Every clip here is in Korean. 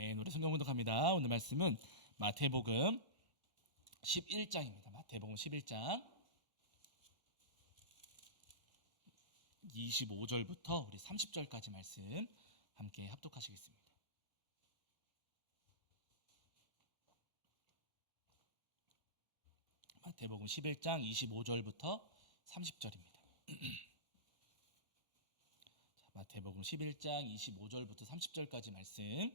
아멘. 우리 성경 공독합니다. 오늘 말씀은 마태복음 11장입니다. 마태복음 11장 25절부터 우리 30절까지 말씀 함께 합독하시겠습니다. 마태복음 11장 25절부터 30절입니다. 마태복음 11장 25절부터 30절까지 말씀.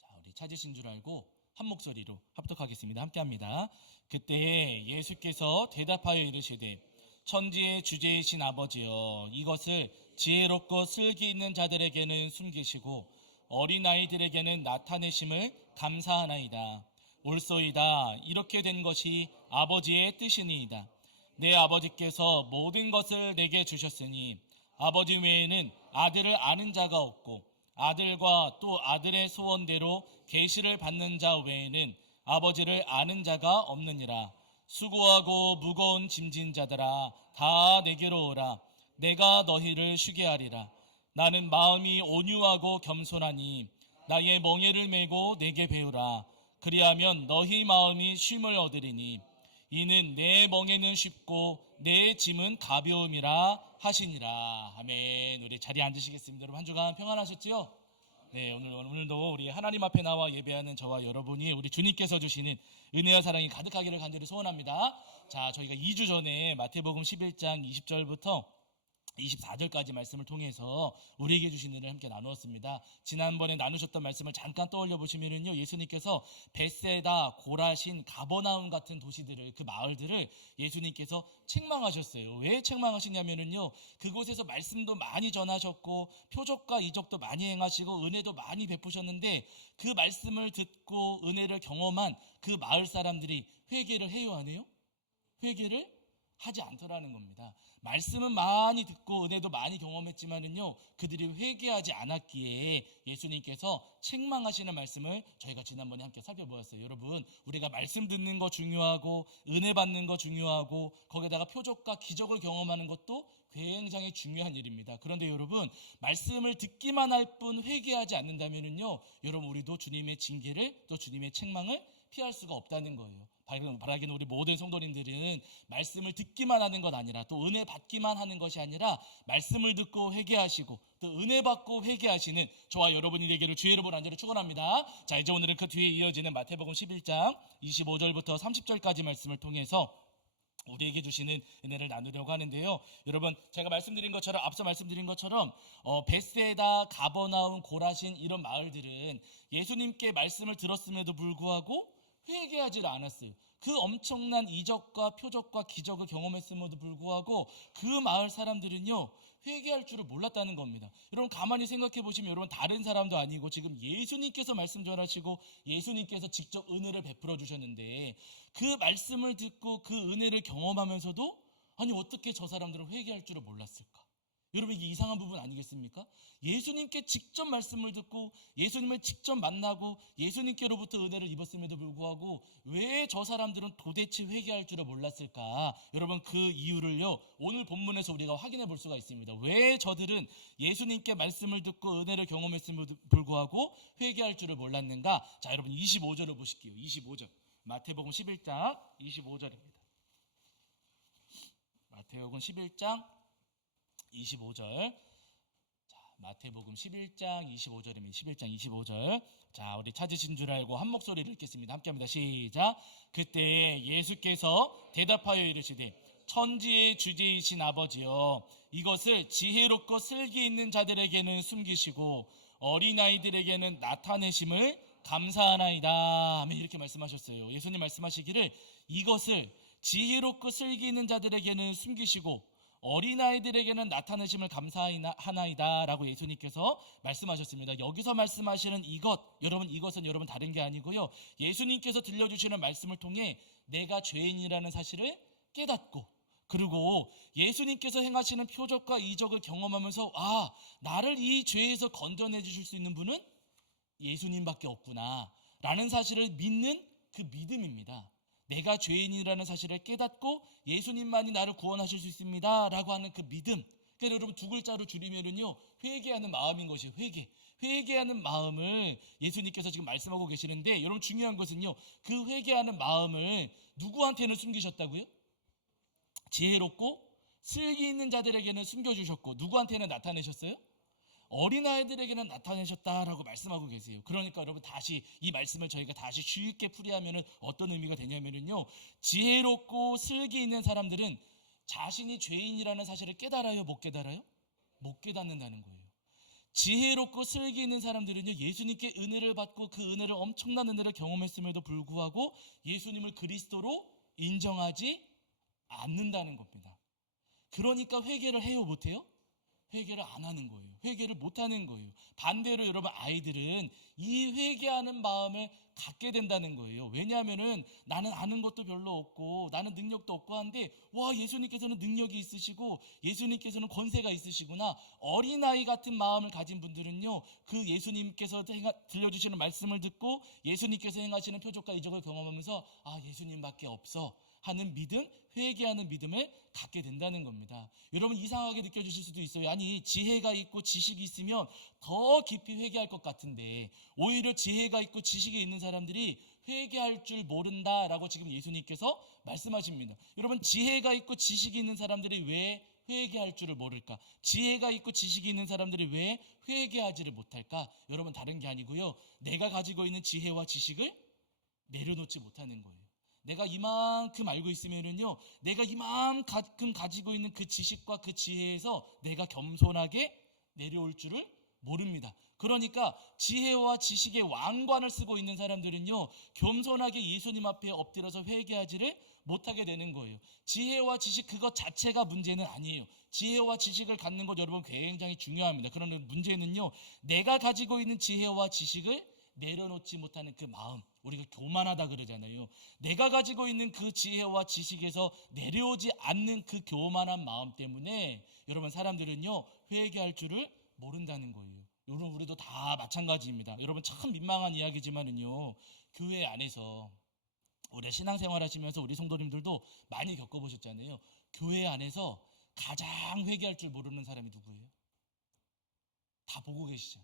자, 우리 찾으신 줄 알고 한 목소리로 합독하겠습니다. 함께합니다. 그때 예수께서 대답하여 이르시되 천지의 주제이신 아버지여, 이것을 지혜롭고 슬기 있는 자들에게는 숨기시고 어린아이들에게는 나타내심을 감사하나이다. 옳소이다. 이렇게 된 것이 아버지의 뜻이니이다. 내 아버지께서 모든 것을 내게 주셨으니 아버지 외에는 아들을 아는 자가 없고 아들과 또 아들의 소원대로 계시를 받는 자 외에는 아버지를 아는 자가 없느니라. 수고하고 무거운 짐진 자들아, 다 내게로 오라. 내가 너희를 쉬게 하리라. 나는 마음이 온유하고 겸손하니 나의 멍에를 메고 내게 배우라. 그리하면 너희 마음이 쉼을 얻으리니 이는 내 멍에는 쉽고 내 짐은 가벼움이라 하시니라. 아멘. 우리 자리에 앉으시겠습니다. 여러분 한 주간 평안하셨지요? 네, 오늘도 우리 하나님 앞에 나와 예배하는 저와 여러분이 우리 주님께서 주시는 은혜와 사랑이 가득하기를 간절히 소원합니다. 자, 저희가 2주 전에 마태복음 11장 20절부터 24절까지 말씀을 통해서 우리에게 주신 은혜를 함께 나누었습니다. 지난번에 나누셨던 말씀을 잠깐 떠올려 보시면요, 예수님께서 벳세다, 고라신, 가버나움 같은 도시들을, 그 마을들을 예수님께서 책망하셨어요. 왜 책망하시냐면요, 그곳에서 말씀도 많이 전하셨고 표적과 이적도 많이 행하시고 은혜도 많이 베푸셨는데 그 말씀을 듣고 은혜를 경험한 그 마을 사람들이 회개를 해요, 안 해요? 회개를 하지 않더라는 겁니다. 말씀은 많이 듣고 은혜도 많이 경험했지만은요, 그들이 회개하지 않았기에 예수님께서 책망하시는 말씀을 저희가 지난번에 함께 살펴보았어요. 여러분, 우리가 말씀 듣는 거 중요하고 은혜 받는 거 중요하고 거기다가 표적과 기적을 경험하는 것도 굉장히 중요한 일입니다. 그런데 여러분, 말씀을 듣기만 할 뿐 회개하지 않는다면은요, 여러분, 우리도 주님의 징계를 또 주님의 책망을 피할 수가 없다는 거예요. 바라기는 우리 모든 성도님들은 말씀을 듣기만 하는 것 아니라 또 은혜 받기만 하는 것이 아니라 말씀을 듣고 회개하시고 또 은혜 받고 회개하시는 저와 여러분이 되기를 주의 이름으로 간절히 축원합니다. 자, 이제 오늘은 그 뒤에 이어지는 마태복음 11장 25절부터 30절까지 말씀을 통해서 우리에게 주시는 은혜를 나누려고 하는데요. 여러분, 제가 말씀드린 것처럼, 앞서 말씀드린 것처럼 벳세다, 가버나움, 고라신 이런 마을들은 예수님께 말씀을 들었음에도 불구하고 회개하지 않았어요. 그 엄청난 이적과 표적과 기적을 경험했음에도 불구하고 그 마을 사람들은요, 회개할 줄을 몰랐다는 겁니다. 여러분, 가만히 생각해 보시면 여러분, 다른 사람도 아니고 지금 예수님께서 말씀 전하시고 예수님께서 직접 은혜를 베풀어 주셨는데 그 말씀을 듣고 그 은혜를 경험하면서도 아니, 어떻게 저 사람들은 회개할 줄을 몰랐을까? 여러분, 이게 이상한 부분 아니겠습니까? 예수님께 직접 말씀을 듣고 예수님을 직접 만나고 예수님께로부터 은혜를 입었음에도 불구하고 왜 저 사람들은 도대체 회개할 줄을 몰랐을까? 여러분, 그 이유를요, 오늘 본문에서 우리가 확인해 볼 수가 있습니다. 왜 저들은 예수님께 말씀을 듣고 은혜를 경험했음에도 불구하고 회개할 줄을 몰랐는가? 자, 여러분 25절을 보실게요. 25절, 마태복음 11장 25절입니다. 마태복음 11장 25절. 자, 마태복음 11장 25절입니다. 11장 25절. 자, 우리 찾으신 줄 알고 한 목소리를 읽겠습니다. 함께합니다. 시작. 그때 예수께서 대답하여 이르시되 천지의 주제이신 아버지여, 이것을 지혜롭고 슬기 있는 자들에게는 숨기시고 어린아이들에게는 나타내심을 감사하나이다. 아멘. 이렇게 말씀하셨어요. 예수님 말씀하시기를 이것을 지혜롭고 슬기 있는 자들에게는 숨기시고 어린아이들에게는 나타내심을 감사하나이다 라고 예수님께서 말씀하셨습니다. 여기서 말씀하시는 이것, 여러분, 이것은 여러분 다른 게 아니고요, 예수님께서 들려주시는 말씀을 통해 내가 죄인이라는 사실을 깨닫고 그리고 예수님께서 행하시는 표적과 이적을 경험하면서 아, 나를 이 죄에서 건져내 주실 수 있는 분은 예수님밖에 없구나 라는 사실을 믿는 그 믿음입니다. 내가 죄인이라는 사실을 깨닫고 예수님만이 나를 구원하실 수 있습니다 라고 하는 그 믿음, 그러니까 여러분 두 글자로 줄이면은요, 회개하는 마음인 것이에요. 회개하는 마음을 예수님께서 지금 말씀하고 계시는데, 여러분 중요한 것은요, 그 회개하는 마음을 누구한테는 숨기셨다고요? 지혜롭고 슬기 있는 자들에게는 숨겨주셨고, 누구한테는 나타내셨어요? 어린아이들에게는 나타내셨다라고 말씀하고 계세요. 그러니까 여러분 다시 이 말씀을 저희가 다시 쉽게 풀이하면 어떤 의미가 되냐면요, 지혜롭고 슬기 있는 사람들은 자신이 죄인이라는 사실을 깨달아요, 못 깨달아요? 못 깨닫는다는 거예요. 지혜롭고 슬기 있는 사람들은요, 예수님께 은혜를 받고 그 은혜를, 엄청난 은혜를 경험했음에도 불구하고 예수님을 그리스도로 인정하지 않는다는 겁니다. 그러니까 회개를 해요, 못해요? 회개를 안 하는 거예요. 회개를 못 하는 거예요. 반대로 여러분, 아이들은 이 회개하는 마음을 갖게 된다는 거예요. 왜냐하면은 나는 아는 것도 별로 없고 나는 능력도 없고 한데, 와, 예수님께서는 능력이 있으시고 예수님께서는 권세가 있으시구나. 어린아이 같은 마음을 가진 분들은요, 그 예수님께서 들려주시는 말씀을 듣고 예수님께서 행하시는 표적과 이적을 경험하면서, 아, 예수님밖에 없어 하는 믿음, 회개하는 믿음을 갖게 된다는 겁니다. 여러분, 이상하게 느껴지실 수도 있어요. 아니, 지혜가 있고 지식이 있으면 더 깊이 회개할 것 같은데, 오히려 지혜가 있고 지식이 있는 사람들이 회개할 줄 모른다라고 지금 예수님께서 말씀하십니다. 여러분, 지혜가 있고 지식이 있는 사람들이 왜 회개할 줄을 모를까? 지혜가 있고 지식이 있는 사람들이 왜 회개하지를 못할까? 여러분, 다른 게 아니고요, 내가 가지고 있는 지혜와 지식을 내려놓지 못하는 거예요. 내가 이만큼 알고 있으면은요, 내가 이만큼 가지고 있는 그 지식과 그 지혜에서 내가 겸손하게 내려올 줄을 모릅니다. 그러니까 지혜와 지식의 왕관을 쓰고 있는 사람들은요, 겸손하게 예수님 앞에 엎드려서 회개하지를 못하게 되는 거예요. 지혜와 지식 그것 자체가 문제는 아니에요. 지혜와 지식을 갖는 것 여러분 굉장히 중요합니다. 그런데 문제는요, 내가 가지고 있는 지혜와 지식을 내려놓지 못하는 그 마음, 우리가 교만하다 그러잖아요. 내가 가지고 있는 그 지혜와 지식에서 내려오지 않는 그 교만한 마음 때문에 여러분, 사람들은요, 회개할 줄을 모른다는 거예요. 여러분, 우리도 다 마찬가지입니다. 여러분, 참 민망한 이야기지만은요, 교회 안에서 우리 신앙생활 하시면서 우리 성도님들도 많이 겪어보셨잖아요. 교회 안에서 가장 회개할 줄 모르는 사람이 누구예요? 다 보고 계시죠?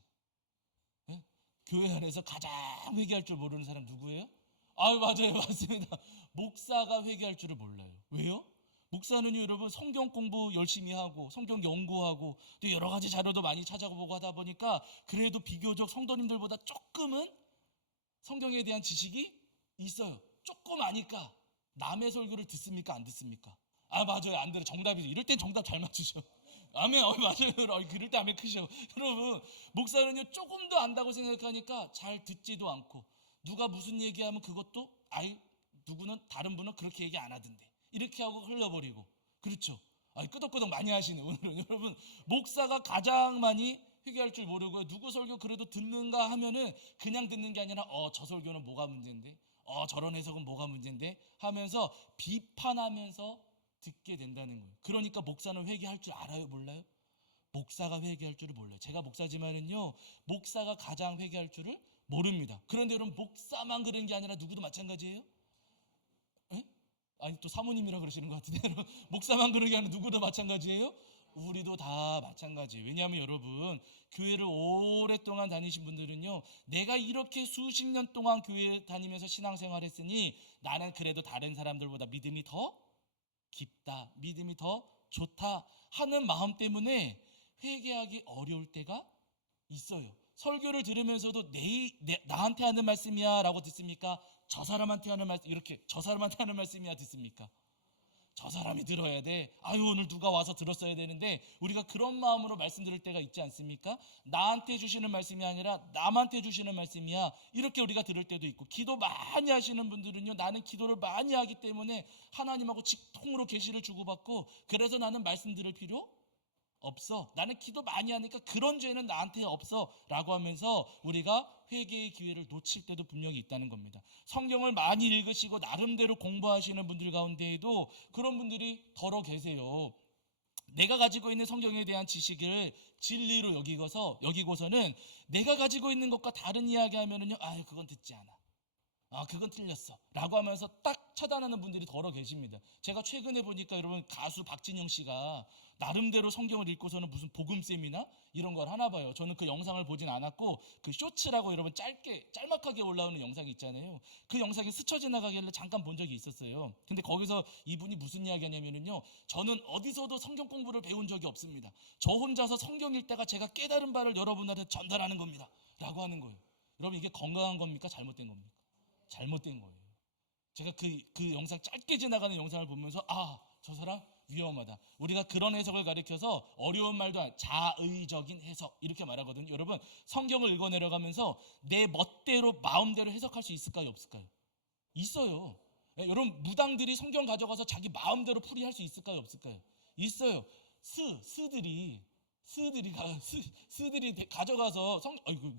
네? 교회 안에서 가장 회개할 줄 모르는 사람 누구예요? 아유, 맞아요, 맞습니다. 목사가 회개할 줄을 몰라요. 왜요? 목사는요, 여러분, 성경 공부 열심히 하고 성경 연구하고 또 여러 가지 자료도 많이 찾아보고 하다 보니까 그래도 비교적 성도님들보다 조금은 성경에 대한 지식이 있어요. 조금 아니까 남의 설교를 듣습니까, 안 듣습니까? 아, 맞아요, 안 들어요. 정답이죠. 이럴 땐 정답 잘 맞추죠. 아멘. 맞아요. 그럴 때 아멘 크죠. 여러분, 목사는요, 조금 더 안다고 생각하니까 잘 듣지도 않고, 누가 무슨 얘기하면 그것도 누구는, 다른 분은 그렇게 얘기 안 하던데 이렇게 하고 흘려버리고. 그렇죠. 끄덕끄덕 많이 하시네 오늘은. 여러분, 목사가 가장 많이 회개할 줄 모르고요, 누구 설교 그래도 듣는가 하면은 그냥 듣는 게 아니라 저 설교는 뭐가 문제인데, 저런 해석은 뭐가 문제인데 하면서 비판하면서 듣게 된다는 거예요. 그러니까 목사는 회개할 줄 알아요, 몰라요? 목사가 회개할 줄을 몰라요. 제가 목사지만은요, 목사가 가장 회개할 줄을 모릅니다. 그런데 여러분, 목사만 그런 게 아니라 누구도 마찬가지예요? 에? 아니, 또 사모님이라 그러시는 것 같은데. 목사만 그런 게 아니라 누구도 마찬가지예요? 우리도 다 마찬가지예요. 왜냐하면 여러분, 교회를 오랫동안 다니신 분들은요, 내가 이렇게 수십 년 동안 교회 다니면서 신앙생활 했으니 나는 그래도 다른 사람들보다 믿음이 더 깊다, 믿음이 더 좋다 하는 마음 때문에 회개하기 어려울 때가 있어요. 설교를 들으면서도 나한테 하는 말씀이야 라고 듣습니까? 저 사람한테 하는 말씀, 이렇게 저 사람한테 하는 말씀이야 듣습니까? 저 사람이 들어야 돼. 오늘 누가 와서 들었어야 되는데, 우리가 그런 마음으로 말씀 들을 때가 있지 않습니까? 나한테 주시는 말씀이 아니라 남한테 주시는 말씀이야, 이렇게 우리가 들을 때도 있고, 기도 많이 하시는 분들은요, 나는 기도를 많이 하기 때문에 하나님하고 직통으로 계시를 주고받고, 그래서 나는 말씀 들을 필요 없어, 나는 기도 많이 하니까 그런 죄는 나한테 없어 라고 하면서 우리가 회개의 기회를 놓칠 때도 분명히 있다는 겁니다. 성경을 많이 읽으시고 나름대로 공부하시는 분들 가운데에도 그런 분들이 더러 계세요. 내가 가지고 있는 성경에 대한 지식을 진리로 여기고서는 내가 가지고 있는 것과 다른 이야기 하면은요, 그건 듣지 않아. 그건 틀렸어 라고 하면서 딱 차단하는 분들이 더러 계십니다. 제가 최근에 보니까 여러분 가수 박진영 씨가 나름대로 성경을 읽고서는 무슨 복음 세미나 이런 걸 하나 봐요. 저는 그 영상을 보진 않았고 그 쇼츠라고 여러분 짤막하게 올라오는 영상이 있잖아요. 그 영상이 스쳐 지나가길래 잠깐 본 적이 있었어요. 근데 거기서 이분이 무슨 이야기 하냐면요, 저는 어디서도 성경 공부를 배운 적이 없습니다. 저 혼자서 성경 읽다가 제가 깨달은 바를 여러분한테 전달하는 겁니다 라고 하는 거예요. 여러분, 이게 건강한 겁니까? 잘못된 겁니까? 잘못된 거예요. 제가 그 영상, 짧게 지나가는 영상을 보면서 저 사람 위험하다. 우리가 그런 해석을 가리켜서 어려운 말도 아니고 자의적인 해석 이렇게 말하거든요. 여러분, 성경을 읽어 내려가면서 내 멋대로 마음대로 해석할 수 있을까요? 없을까요? 있어요. 여러분, 무당들이 성경 가져가서 자기 마음대로 풀이할 수 있을까요? 없을까요? 있어요. 스들이 가져가서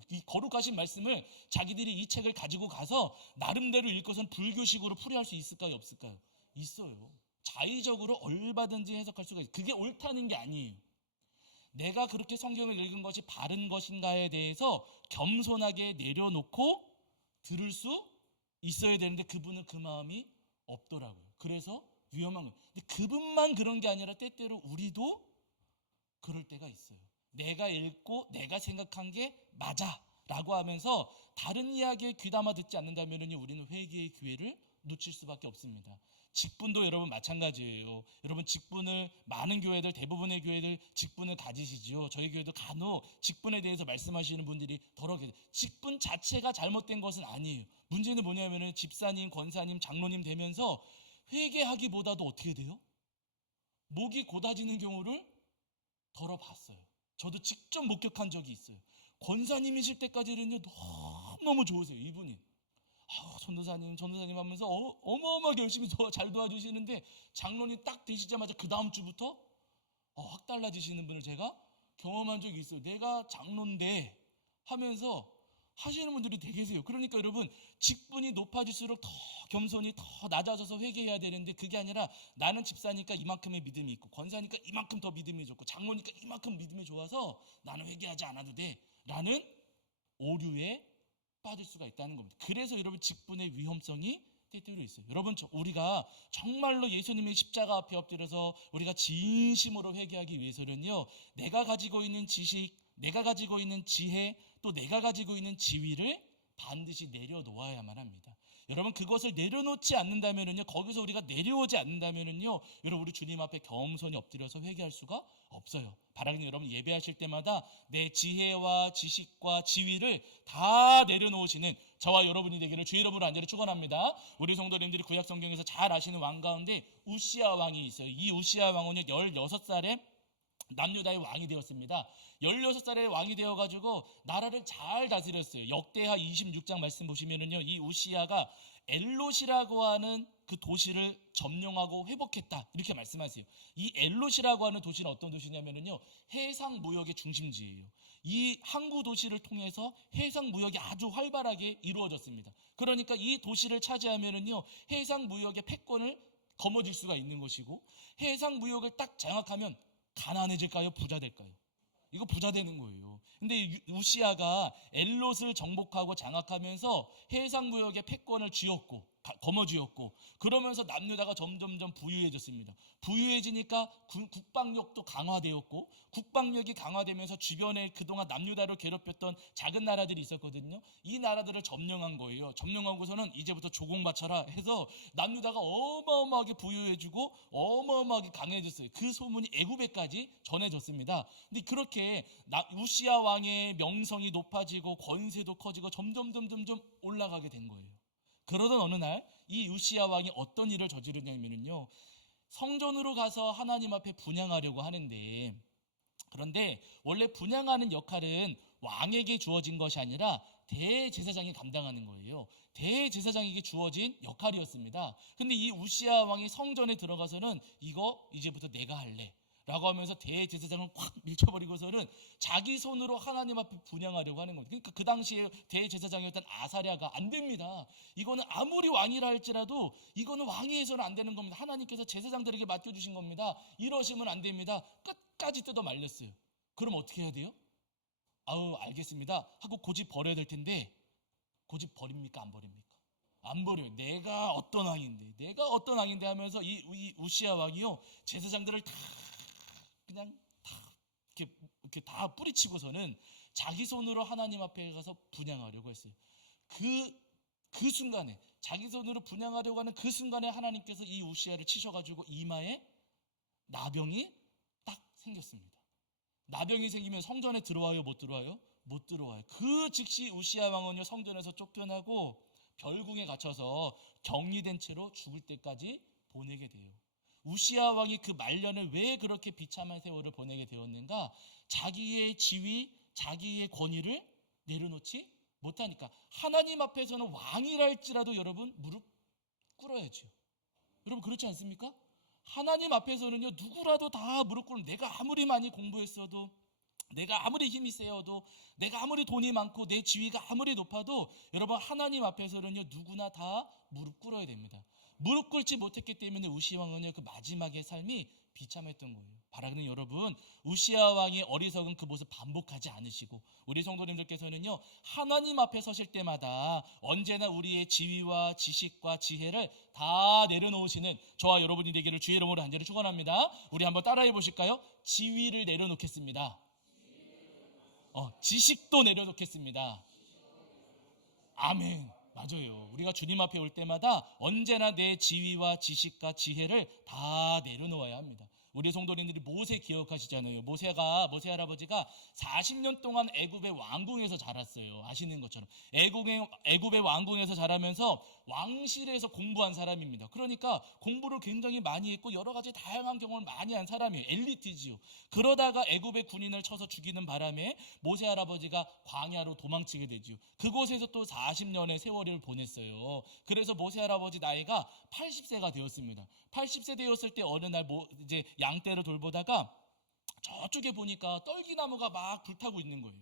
이 거룩하신 말씀을 자기들이 이 책을 가지고 가서 나름대로 읽고선 불교식으로 풀이할 수 있을까요? 없을까요? 있어요. 자의적으로 얼마든지 해석할 수가 있어요. 그게 옳다는 게 아니에요. 내가 그렇게 성경을 읽은 것이 바른 것인가에 대해서 겸손하게 내려놓고 들을 수 있어야 되는데 그분은 그 마음이 없더라고요. 그래서 위험한 거예요. 근데 그분만 그런 게 아니라 때때로 우리도 그럴 때가 있어요. 내가 읽고 내가 생각한 게 맞아 라고 하면서 다른 이야기에 귀담아 듣지 않는다면 우리는 회개의 기회를 놓칠 수밖에 없습니다. 직분도 여러분 마찬가지예요. 여러분, 직분을 많은 교회들, 대부분의 교회들 직분을 가지시죠. 저희 교회도 간혹 직분에 대해서 말씀하시는 분들이 더러 계세요. 직분 자체가 잘못된 것은 아니에요. 문제는 뭐냐면은 집사님, 권사님, 장로님 되면서 회개하기보다도 어떻게 돼요? 목이 고다지는 경우를 더러 봤어요. 저도 직접 목격한 적이 있어요. 권사님이실 때까지는요 너무 좋으세요. 이분이 전도사님 하면서 어마어마하게 열심히 잘 도와주시는데 장로님 딱 되시자마자 그 다음 주부터 확 달라지시는 분을 제가 경험한 적이 있어요. 내가 장로인데 하면서 하시는 분들이 되게 계세요. 그러니까 여러분, 직분이 높아질수록 더 겸손히 더 낮아져서 회개해야 되는데 그게 아니라 나는 집사니까 이만큼의 믿음이 있고 권사니까 이만큼 더 믿음이 좋고 장로니까 이만큼 믿음이 좋아서 나는 회개하지 않아도 돼 라는 오류에 빠질 수가 있다는 겁니다. 그래서 여러분, 직분의 위험성이 때때로 있어요. 여러분, 우리가 정말로 예수님의 십자가 앞에 엎드려서 우리가 진심으로 회개하기 위해서는요, 내가 가지고 있는 지식, 내가 가지고 있는 지혜, 또 내가 가지고 있는 지위를 반드시 내려놓아야만 합니다. 여러분, 그것을 내려놓지 않는다면은요, 거기서 우리가 내려오지 않는다면은요, 여러분, 우리 주님 앞에 겸손히 엎드려서 회개할 수가 없어요. 바라기는 여러분, 예배하실 때마다 내 지혜와 지식과 지위를 다 내려놓으시는 저와 여러분이 되기를 주의 이름으로 간절히 축원합니다. 우리 성도님들이 구약 성경에서 잘 아시는 왕 가운데 우시야 왕이 있어요. 이 우시야 왕은요 16살에 남유다의 왕이 되었습니다. 16살에 왕이 되어가지고 나라를 잘 다스렸어요. 역대하 26장 말씀 보시면은요, 이 우시야가 엘롯이라고 하는 그 도시를 점령하고 회복했다 이렇게 말씀하세요. 이 엘롯이라고 하는 도시는 어떤 도시냐면은요, 해상 무역의 중심지예요. 이 항구 도시를 통해서 해상 무역이 아주 활발하게 이루어졌습니다. 그러니까 이 도시를 차지하면은요, 해상 무역의 패권을 거머쥘 수가 있는 것이고, 해상 무역을 딱 장악하면 가난해질까요? 부자 될까요? 이거 부자 되는 거예요. 근데 우시아가 엘롯을 정복하고 장악하면서 해상무역의 패권을 쥐었고 거머쥐었고, 그러면서 남유다가 점점점 부유해졌습니다. 부유해지니까 국방력도 강화되었고, 국방력이 강화되면서 주변에 그동안 남유다를 괴롭혔던 작은 나라들이 있었거든요. 이 나라들을 점령한 거예요. 점령하고서는 이제부터 조공 바쳐라 해서 남유다가 어마어마하게 부유해지고 어마어마하게 강해졌어요. 그 소문이 애굽에까지 전해졌습니다. 근데 그렇게 우시아 왕의 명성이 높아지고 권세도 커지고 점점 올라가게 된 거예요. 그러던 어느 날 이 우시야 왕이 어떤 일을 저지르냐면요, 성전으로 가서 하나님 앞에 분향하려고 하는데, 그런데 원래 분향하는 역할은 왕에게 주어진 것이 아니라 대제사장이 감당하는 거예요. 대제사장에게 주어진 역할이었습니다. 근데 이 우시야 왕이 성전에 들어가서는 이거 이제부터 내가 할래 라고 하면서 대제사장을 확 밀쳐버리고서는 자기 손으로 하나님 앞에 분향하려고 하는 거예요. 그러니까 그 당시에 대제사장이었던 아사랴가 안 됩니다. 이거는 아무리 왕이라 할지라도 이거는 왕위에서는 안 되는 겁니다. 하나님께서 제사장들에게 맡겨주신 겁니다. 이러시면 안 됩니다. 끝까지 뜯어 말렸어요. 그럼 어떻게 해야 돼요? 알겠습니다 하고 고집 버려야 될 텐데, 고집 버립니까? 안 버립니까? 안 버려요. 내가 어떤 왕인데 하면서 이 우시야 왕이요, 제사장들을 다 그냥 다 이렇게 다 뿌리치고서는 자기 손으로 하나님 앞에 가서 분향하려고 했어요. 그 순간에, 자기 손으로 분향하려고 하는 그 순간에 하나님께서 이 우시야를 치셔가지고 이마에 나병이 딱 생겼습니다. 나병이 생기면 성전에 들어와요, 못 들어와요? 못 들어와요. 그 즉시 우시야 왕은요, 성전에서 쫓겨나고 별궁에 갇혀서 격리된 채로 죽을 때까지 보내게 돼요. 우시야 왕이 그 말년을 왜 그렇게 비참한 세월을 보내게 되었는가? 자기의 지위, 자기의 권위를 내려놓지 못하니까. 하나님 앞에서는 왕이랄지라도 여러분 무릎 꿇어야죠. 여러분 그렇지 않습니까? 하나님 앞에서는요, 누구라도 다 무릎 꿇는, 내가 아무리 많이 공부했어도, 내가 아무리 힘이 세어도, 내가 아무리 돈이 많고 내 지위가 아무리 높아도 여러분 하나님 앞에서는요, 누구나 다 무릎 꿇어야 됩니다. 무릎 꿇지 못했기 때문에 우시야 왕은요, 그 마지막의 삶이 비참했던 거예요. 바라는 여러분, 우시야 왕의 어리석은 그 모습 반복하지 않으시고, 우리 성도님들께서는요, 하나님 앞에 서실 때마다 언제나 우리의 지위와 지식과 지혜를 다 내려놓으시는 저와 여러분이 되기를 주의 이름으로 간절히 축원합니다. 우리 한번 따라해 보실까요? 지위를 내려놓겠습니다. 지식도 내려놓겠습니다. 아멘. 맞아요. 우리가 주님 앞에 올 때마다 언제나 내 지위와 지식과 지혜를 다 내려놓아야 합니다. 우리 성도님들이 모세 기억하시잖아요. 모세 할아버지가 40년 동안 애굽의 왕궁에서 자랐어요. 아시는 것처럼 애굽의 왕궁에서 자라면서 왕실에서 공부한 사람입니다. 그러니까 공부를 굉장히 많이 했고 여러 가지 다양한 경험을 많이 한 사람이에요. 엘리트지요. 그러다가 애굽의 군인을 쳐서 죽이는 바람에 모세 할아버지가 광야로 도망치게 되죠. 그곳에서 또 40년의 세월을 보냈어요. 그래서 모세 할아버지 나이가 80세가 되었습니다. 80세 되었을 때 어느 날 이제 양떼를 돌보다가 저쪽에 보니까 떨기나무가 막 불타고 있는 거예요.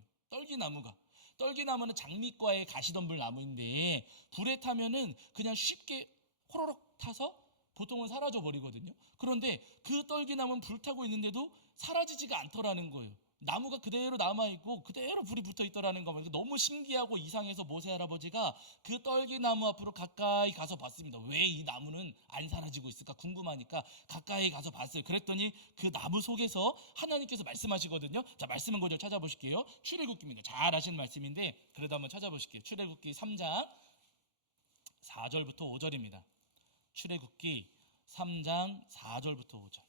떨기나무는 장미과의 가시덤불 나무인데 불에 타면은 그냥 쉽게 호로록 타서 보통은 사라져 버리거든요. 그런데 그 떨기나무는 불타고 있는데도 사라지지가 않더라는 거예요. 나무가 그대로 남아있고 그대로 불이 붙어있더라는 거예요. 너무 신기하고 이상해서 모세 할아버지가 그 떨기나무 앞으로 가까이 가서 봤습니다. 왜 이 나무는 안 사라지고 있을까 궁금하니까 가까이 가서 봤어요. 그랬더니 그 나무 속에서 하나님께서 말씀하시거든요. 자, 말씀 한 구절 찾아보실게요. 출애굽기입니다. 잘 아시는 말씀인데 그래도 한번 찾아보실게요. 출애굽기 3장 4절부터 5절입니다. 출애굽기 3장 4절부터 5절.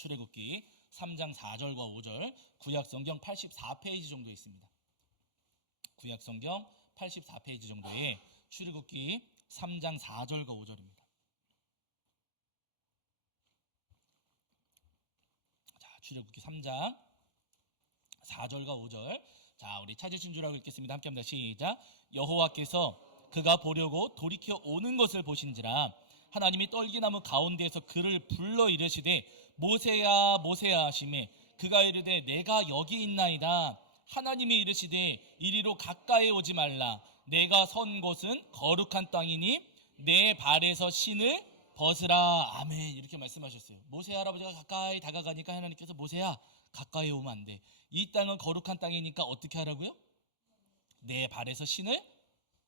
출애굽기 3장 4절과 5절, 구약성경 84페이지 정도 있습니다. 구약성경 84페이지 정도에 출애굽기 3장 4절과 5절입니다. 자, 출애굽기 3장 4절과 5절. 자, 우리 찾으신 줄 알고 읽겠습니다. 함께합니다. 시작. 여호와께서 그가 보려고 돌이켜 오는 것을 보신지라 하나님이 떨기나무 가운데에서 그를 불러 이르시되 모세야 모세야 하시매 그가 이르되 내가 여기 있나이다. 하나님이 이르시되 이리로 가까이 오지 말라. 내가 선 곳은 거룩한 땅이니 내 발에서 신을 벗으라. 아멘. 이렇게 말씀하셨어요. 모세 할아버지가 가까이 다가가니까 하나님께서 모세야 가까이 오면 안 돼. 이 땅은 거룩한 땅이니까 어떻게 하라고요? 내 발에서 신을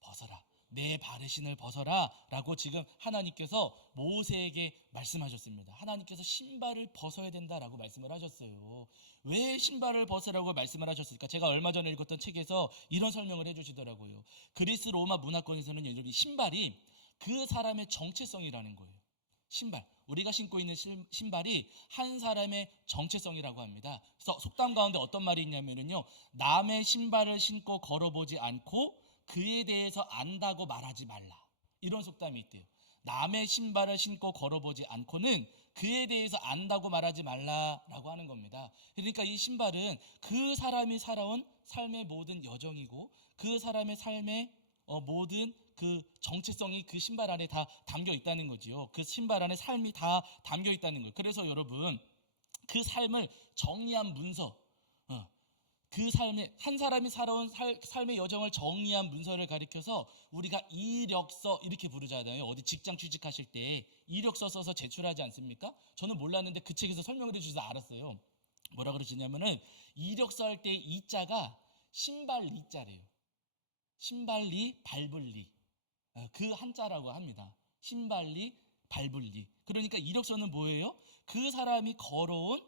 벗어라. 내 발의 신을 벗어라 라고 지금 하나님께서 모세에게 말씀하셨습니다. 하나님께서 신발을 벗어야 된다라고 말씀을 하셨어요. 왜 신발을 벗으라고 말씀을 하셨을까? 제가 얼마 전에 읽었던 책에서 이런 설명을 해주시더라고요. 그리스 로마 문화권에서는 여러분 신발이 그 사람의 정체성이라는 거예요. 신발, 우리가 신고 있는 신발이 한 사람의 정체성이라고 합니다. 그래서 속담 가운데 어떤 말이 있냐면요, 남의 신발을 신고 걸어보지 않고 그에 대해서 안다고 말하지 말라. 이런 속담이 있대요. 남의 신발을 신고 걸어보지 않고는 그에 대해서 안다고 말하지 말라라고 하는 겁니다. 그러니까 이 신발은 그 사람이 살아온 삶의 모든 여정이고 그 사람의 삶의 모든 그 정체성이 그 신발 안에 다 담겨 있다는 거지요. 그 신발 안에 삶이 다 담겨 있다는 거예요. 그래서 여러분 그 삶을 정리한 문서, 그 삶의 한 사람이 살아온 삶의 여정을 정리한 문서를 가리켜서 우리가 이력서 이렇게 부르잖아요. 어디 직장 취직하실 때 이력서 써서 제출하지 않습니까? 저는 몰랐는데 그 책에서 설명을 해주셔서 알았어요. 뭐라 그러시냐면은 이력서 할 때 이자가 신발 리자래요. 신발리 밟을리, 그 한자라고 합니다. 신발리 밟을리. 그러니까 이력서는 뭐예요? 그 사람이 걸어온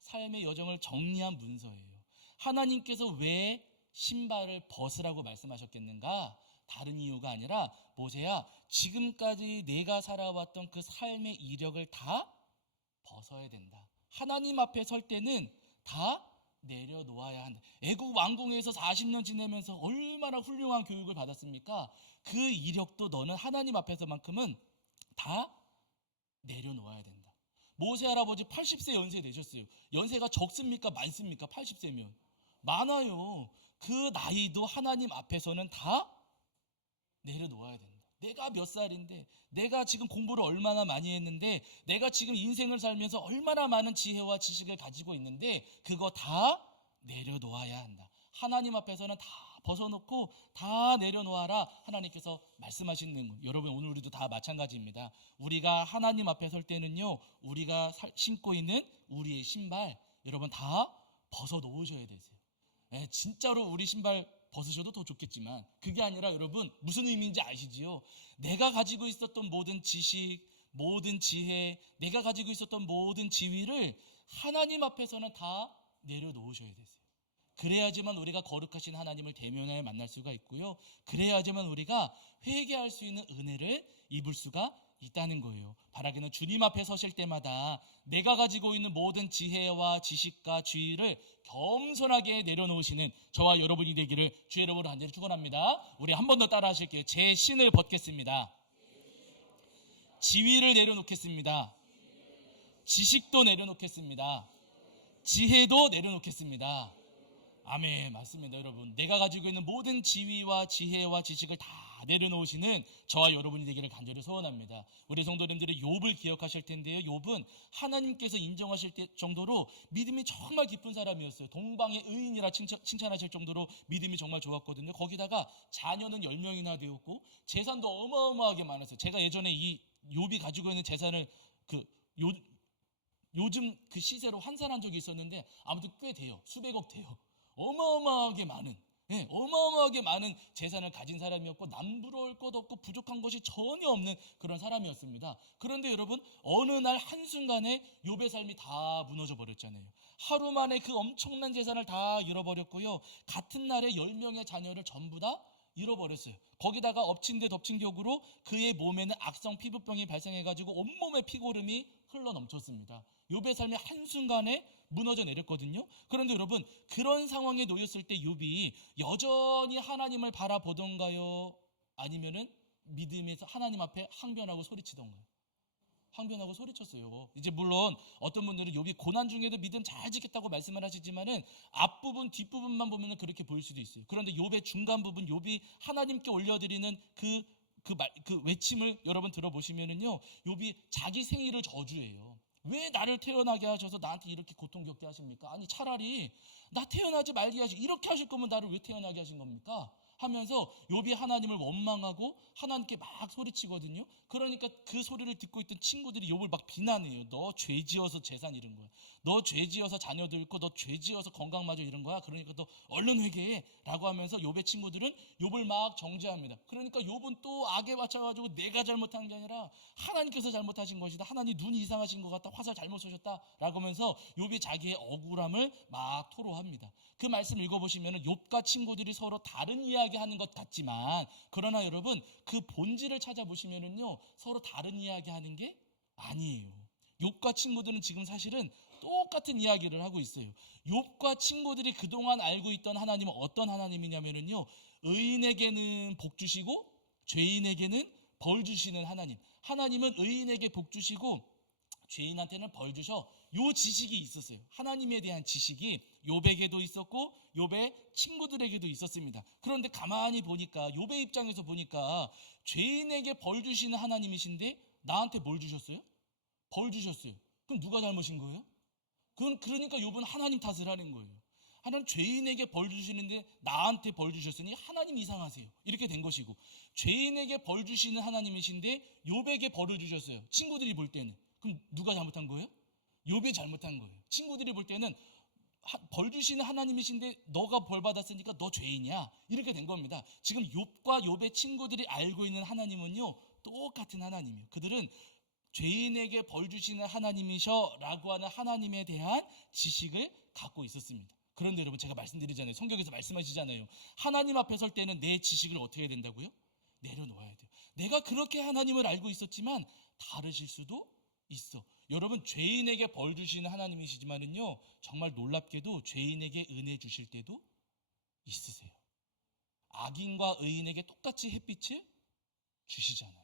삶의 여정을 정리한 문서예요. 하나님께서 왜 신발을 벗으라고 말씀하셨겠는가? 다른 이유가 아니라 모세야, 지금까지 내가 살아왔던 그 삶의 이력을 다 벗어야 된다. 하나님 앞에 설 때는 다 내려놓아야 한다. 애국 왕궁에서 40년 지내면서 얼마나 훌륭한 교육을 받았습니까? 그 이력도 너는 하나님 앞에서만큼은 다 내려놓아야 된다. 모세 할아버지 80세 연세 되셨어요. 연세가 적습니까? 많습니까? 80세면 많아요. 그 나이도 하나님 앞에서는 다 내려놓아야 된다. 내가 몇 살인데, 내가 지금 공부를 얼마나 많이 했는데, 내가 지금 인생을 살면서 얼마나 많은 지혜와 지식을 가지고 있는데, 그거 다 내려놓아야 한다. 하나님 앞에서는 다 벗어놓고 다 내려놓아라. 하나님께서 말씀하시는 거. 여러분, 오늘 우리도 다 마찬가지입니다. 우리가 하나님 앞에 설 때는요, 우리가 신고 있는 우리의 신발, 여러분 다 벗어놓으셔야 되세요. 진짜로 우리 신발 벗으셔도 더 좋겠지만, 그게 아니라 여러분 무슨 의미인지 아시지요? 내가 가지고 있었던 모든 지식, 모든 지혜, 내가 가지고 있었던 모든 지위를 하나님 앞에서는 다 내려놓으셔야 되세요. 그래야지만 우리가 거룩하신 하나님을 대면에 만날 수가 있고요, 그래야지만 우리가 회개할 수 있는 은혜를 입을 수가 있다는 거예요. 바라기는 주님 앞에 서실 때마다 내가 가지고 있는 모든 지혜와 지식과 지위를 겸손하게 내려놓으시는 저와 여러분이 되기를 주의 이름으로 간절히 축원합니다. 우리 한 번 더 따라 하실게요. 제 신을 벗겠습니다. 지위를 내려놓겠습니다. 지식도 내려놓겠습니다. 지혜도 내려놓겠습니다. 아멘. 맞습니다. 여러분, 내가 가지고 있는 모든 지위와 지혜와 지식을 다 내려놓으시는 저와 여러분이 되기를 간절히 소원합니다. 우리 성도님들이 욥을 기억하실 텐데요, 욥은 하나님께서 인정하실 정도로 믿음이 정말 깊은 사람이었어요. 동방의 의인이라 칭찬하실 정도로 믿음이 정말 좋았거든요. 거기다가 자녀는 10명이나 되었고 재산도 어마어마하게 많았어요. 제가 예전에 이 욥이 가지고 있는 재산을 요즘 그 시세로 환산한 적이 있었는데 아무튼 꽤 돼요. 수백억 돼요. 어마어마하게 많은 재산을 가진 사람이었고, 남부러울 것 없고 부족한 것이 전혀 없는 그런 사람이었습니다. 그런데 여러분, 어느 날 한순간에 욥의 삶이 다 무너져 버렸잖아요. 하루 만에 그 엄청난 재산을 다 잃어버렸고요, 같은 날에 10명의 자녀를 전부 다 잃어버렸어요. 거기다가 엎친 데 덮친 격으로 그의 몸에는 악성 피부병이 발생해가지고 온몸에 피고름이 흘러넘쳤습니다. 욥의 삶이 한순간에 무너져 내렸거든요. 그런데 여러분, 그런 상황에 놓였을 때 욥이 여전히 하나님을 바라보던가요? 아니면은 믿음에서 하나님 앞에 항변하고 소리치던가요? 항변하고 소리쳤어요. 이제 물론 어떤 분들은 욥이 고난 중에도 믿음 잘 지켰다고 말씀을 하시지만은 앞부분 뒷부분만 보면은 그렇게 보일 수도 있어요. 그런데 욥의 중간 부분, 욥이 하나님께 올려드리는 그 외침을 여러분 들어보시면은요, 욥이 자기 생일을 저주해요. 왜 나를 태어나게 하셔서 나한테 이렇게 고통 겪게 하십니까? 아니, 차라리 나 태어나지 말게 하시고, 이렇게 하실 거면 나를 왜 태어나게 하신 겁니까? 하면서 욥이 하나님을 원망하고 하나님께 막 소리치거든요. 그러니까 그 소리를 듣고 있던 친구들이 욥을 막 비난해요. 너 죄지어서 재산 잃은 거야. 너 죄지어서 자녀도 잃고, 너 죄지어서 건강마저 잃은 거야. 그러니까 너 얼른 회개해 라고 하면서 욥의 친구들은 욥을 막 정죄합니다. 그러니까 욥은 또 악에 맞춰가지고 내가 잘못한 게 아니라 하나님께서 잘못하신 것이다. 하나님 눈이 이상하신 것 같다. 화살 잘못 쏘셨다 라고 하면서 욥이 자기의 억울함을 막 토로합니다. 그 말씀 읽어보시면 욥과 친구들이 서로 다른 이야기 하는 것 같지만, 그러나 여러분, 그 본질을 찾아보시면은요, 서로 다른 이야기 하는 게 아니에요. 욥과 친구들은 지금 사실은 똑같은 이야기를 하고 있어요. 욥과 친구들이 그동안 알고 있던 하나님은 어떤 하나님이냐면요, 의인에게는 복 주시고 죄인에게는 벌 주시는 하나님. 하나님은 의인에게 복 주시고 죄인한테는 벌 주셔. 요 지식이 있었어요. 하나님에 대한 지식이 욥에게도 있었고 욥의 친구들에게도 있었습니다. 그런데 가만히 보니까, 욥의 입장에서 보니까 죄인에게 벌 주시는 하나님이신데 나한테 뭘 주셨어요? 벌 주셨어요. 그럼 누가 잘못인 거예요? 그러니까 욥은 하나님 탓을 하는 거예요. 하나님 죄인에게 벌 주시는데 나한테 벌 주셨으니 하나님 이상하세요. 이렇게 된 것이고, 죄인에게 벌 주시는 하나님이신데 욥에게 벌을 주셨어요. 친구들이 볼 때는. 그럼 누가 잘못한 거예요? 욥이 잘못한 거예요. 친구들이 볼 때는 벌 주시는 하나님이신데 너가 벌 받았으니까 너 죄인이야. 이렇게 된 겁니다. 지금 욥과 욥의 친구들이 알고 있는 하나님은요, 똑같은 하나님이에요. 그들은 죄인에게 벌 주시는 하나님이셔라고 하는 하나님에 대한 지식을 갖고 있었습니다. 그런데 여러분, 제가 말씀드리잖아요. 성경에서 말씀하시잖아요. 하나님 앞에 설 때는 내 지식을 어떻게 해야 된다고요? 내려놓아야 돼요. 내가 그렇게 하나님을 알고 있었지만 다르실 수도 있어. 여러분, 죄인에게 벌 주시는 하나님이시지만은요, 정말 놀랍게도 죄인에게 은혜 주실 때도 있으세요. 악인과 의인에게 똑같이 햇빛을 주시잖아요.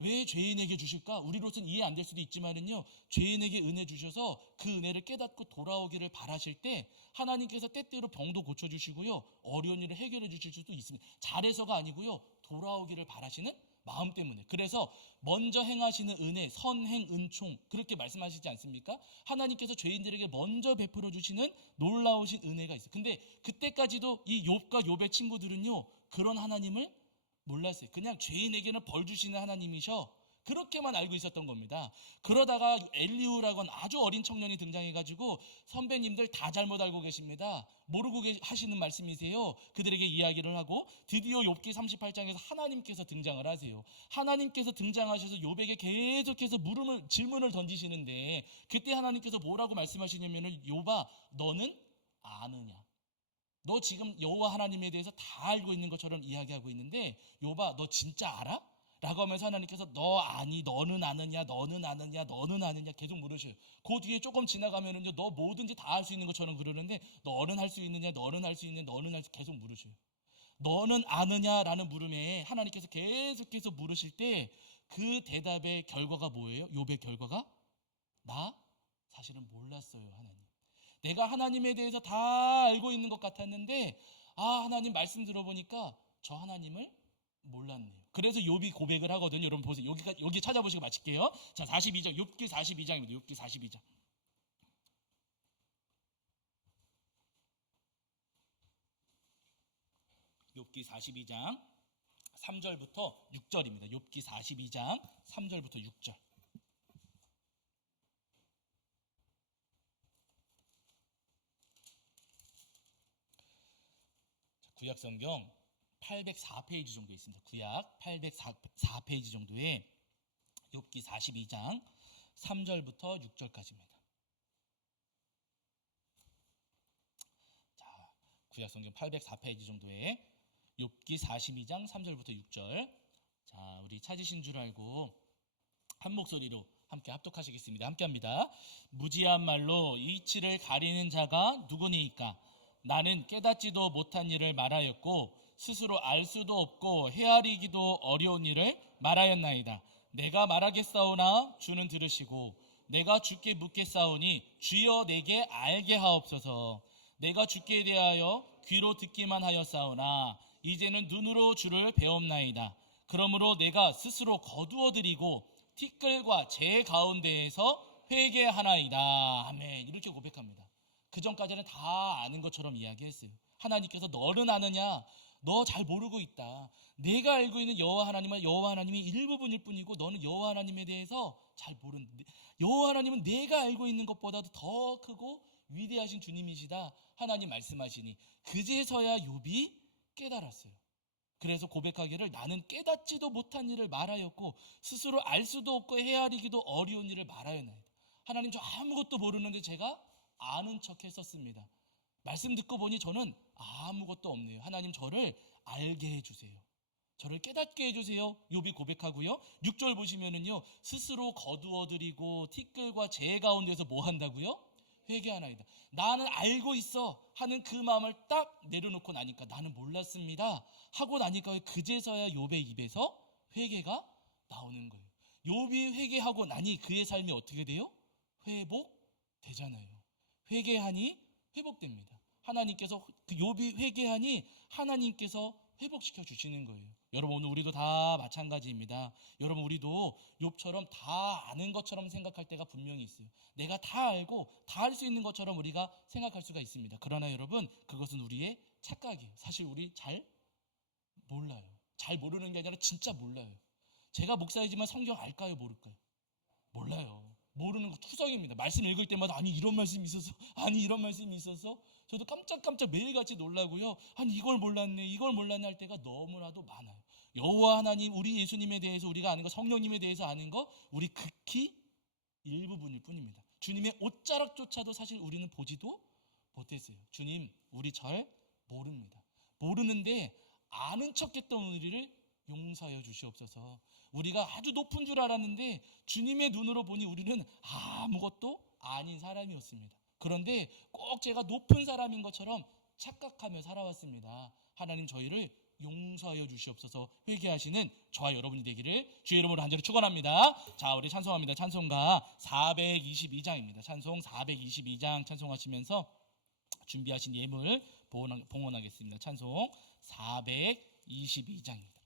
왜 죄인에게 주실까? 우리로서는 이해 안 될 수도 있지만은요, 죄인에게 은혜 주셔서 그 은혜를 깨닫고 돌아오기를 바라실 때 하나님께서 때때로 병도 고쳐주시고요, 어려운 일을 해결해 주실 수도 있습니다. 잘해서가 아니고요, 돌아오기를 바라시는 마음 때문에. 그래서 먼저 행하시는 은혜, 선행, 은총, 그렇게 말씀하시지 않습니까? 하나님께서 죄인들에게 먼저 베풀어 주시는 놀라우신 은혜가 있어요. 근데 그때까지도 이 욥과 욥의 친구들은요, 그런 하나님을 몰랐어요. 그냥 죄인에게는 벌 주시는 하나님이셔, 그렇게만 알고 있었던 겁니다. 그러다가 엘리후라고 하는 아주 어린 청년이 등장해가지고 선배님들 다 잘못 알고 계십니다. 모르고 하시는 말씀이세요. 그들에게 이야기를 하고 드디어 욥기 38장에서 하나님께서 등장을 하세요. 하나님께서 등장하셔서 욥에게 계속해서 질문을 던지시는데, 그때 하나님께서 뭐라고 말씀하시냐면은, 욥아, 너는 아느냐? 너 지금 여호와 하나님에 대해서 다 알고 있는 것처럼 이야기하고 있는데, 욥아, 너 진짜 알아? 라고 하면서 하나님께서 너 아니, 너는 아느냐, 너는 아느냐, 너는 아느냐 계속 물으셔요. 그 뒤에 조금 지나가면은요, 너 뭐든지 다 할 수 있는 것처럼 그러는데, 너는 할 수 있느냐, 너는 할 수 있느냐, 너는 할 수, 계속 물으셔요. 너는 아느냐라는 물음에 하나님께서 계속해서 물으실 때 그 대답의 결과가 뭐예요? 욥의 결과가, 나 사실은 몰랐어요, 하나님. 내가 하나님에 대해서 다 알고 있는 것 같았는데, 하나님 말씀 들어보니까 저 하나님을 몰랐네요. 그래서 욥이 고백을 하거든요. 여러분 보세요. 여기 찾아보시고 마칠게요. 자, 42장, 욥기 42장입니다. 욥기 42장. 욥기 42장 3절부터 6절입니다. 욥기 42장 3절부터 6절. 구약 성경 804페이지 정도 있습니다. 구약 804페이지 정도에 욥기 42장 3절부터 6절까지입니다. 자, 구약 성경 804페이지 정도에 욥기 42장 3절부터 6절. 자, 우리 찾으신 줄 알고 한 목소리로 함께 합독하시겠습니다. 함께 합니다. 무지한 말로 이치를 가리는 자가 누구니이까? 나는 깨닫지도 못한 일을 말하였고 스스로 알 수도 없고 헤아리기도 어려운 일을 말하였나이다. 내가 말하겠사오나 주는 들으시고 내가 주께 묻겠사오니 주여 내게 알게 하옵소서. 내가 주께 대하여 귀로 듣기만 하였사오나 이제는 눈으로 주를 배옵나이다. 그러므로 내가 스스로 거두어드리고 티끌과 재 가운데에서 회개하나이다. 아멘. 이렇게 고백합니다. 그 전까지는 다 아는 것처럼 이야기했어요. 하나님께서 너는 아느냐? 너 잘 모르고 있다. 내가 알고 있는 여호와 하나님은 여호와 하나님이 일부분일 뿐이고 너는 여호와 하나님에 대해서 잘 모른다. 여호와 하나님은 내가 알고 있는 것보다도 더 크고 위대하신 주님이시다. 하나님 말씀하시니 그제서야 욥이 깨달았어요. 그래서 고백하기를 나는 깨닫지도 못한 일을 말하였고 스스로 알 수도 없고 헤아리기도 어려운 일을 말하였나이다. 하나님, 저 아무것도 모르는데 제가 아는 척 했었습니다. 말씀 듣고 보니 저는 아무것도 없네요. 하나님, 저를 알게 해주세요. 저를 깨닫게 해주세요. 욥이 고백하고요. 6절 보시면은요, 스스로 거두어드리고 티끌과 재 가운데서 뭐 한다고요? 회개하나이다. 나는 알고 있어 하는 그 마음을 딱 내려놓고 나니까 나는 몰랐습니다 하고 나니까 그제서야 욥의 입에서 회개가 나오는 거예요. 욥이 회개하고 나니 그의 삶이 어떻게 돼요? 회복되잖아요. 회개하니 회복됩니다. 하나님께서 그 욥이 회개하니 하나님께서 회복시켜 주시는 거예요. 여러분, 오늘 우리도 다 마찬가지입니다. 여러분, 우리도 욥처럼 다 아는 것처럼 생각할 때가 분명히 있어요. 내가 다 알고 다 할 수 있는 것처럼 우리가 생각할 수가 있습니다. 그러나 여러분, 그것은 우리의 착각이에요. 사실 우리 잘 몰라요. 잘 모르는 게 아니라 진짜 몰라요. 제가 목사이지만 성경 알까요, 모를까요? 몰라요. 모르는 거 투성입니다. 말씀 읽을 때마다 아니 이런 말씀이 있어서, 아니 이런 말씀이 있어서 저도 깜짝깜짝 매일같이 놀라고요. 아니 이걸 몰랐네 할 때가 너무나도 많아요. 여호와 하나님, 우리 예수님에 대해서 우리가 아는 거, 성령님에 대해서 아는 거 우리 극히 일부분일 뿐입니다. 주님의 옷자락조차도 사실 우리는 보지도 못했어요. 주님, 우리 잘 모릅니다. 모르는데 아는 척했던 우리를 용서하여 주시옵소서. 우리가 아주 높은 줄 알았는데 주님의 눈으로 보니 우리는 아무것도 아닌 사람이었습니다. 그런데 꼭 제가 높은 사람인 것처럼 착각하며 살아왔습니다. 하나님, 저희를 용서하여 주시옵소서. 회개하시는 저와 여러분이 되기를 주의 이름으로 간절히 축원합니다. 자, 우리 찬송합니다. 찬송가 422장입니다. 찬송 422장 찬송하시면서 준비하신 예물 봉헌하겠습니다. 찬송 422장입니다.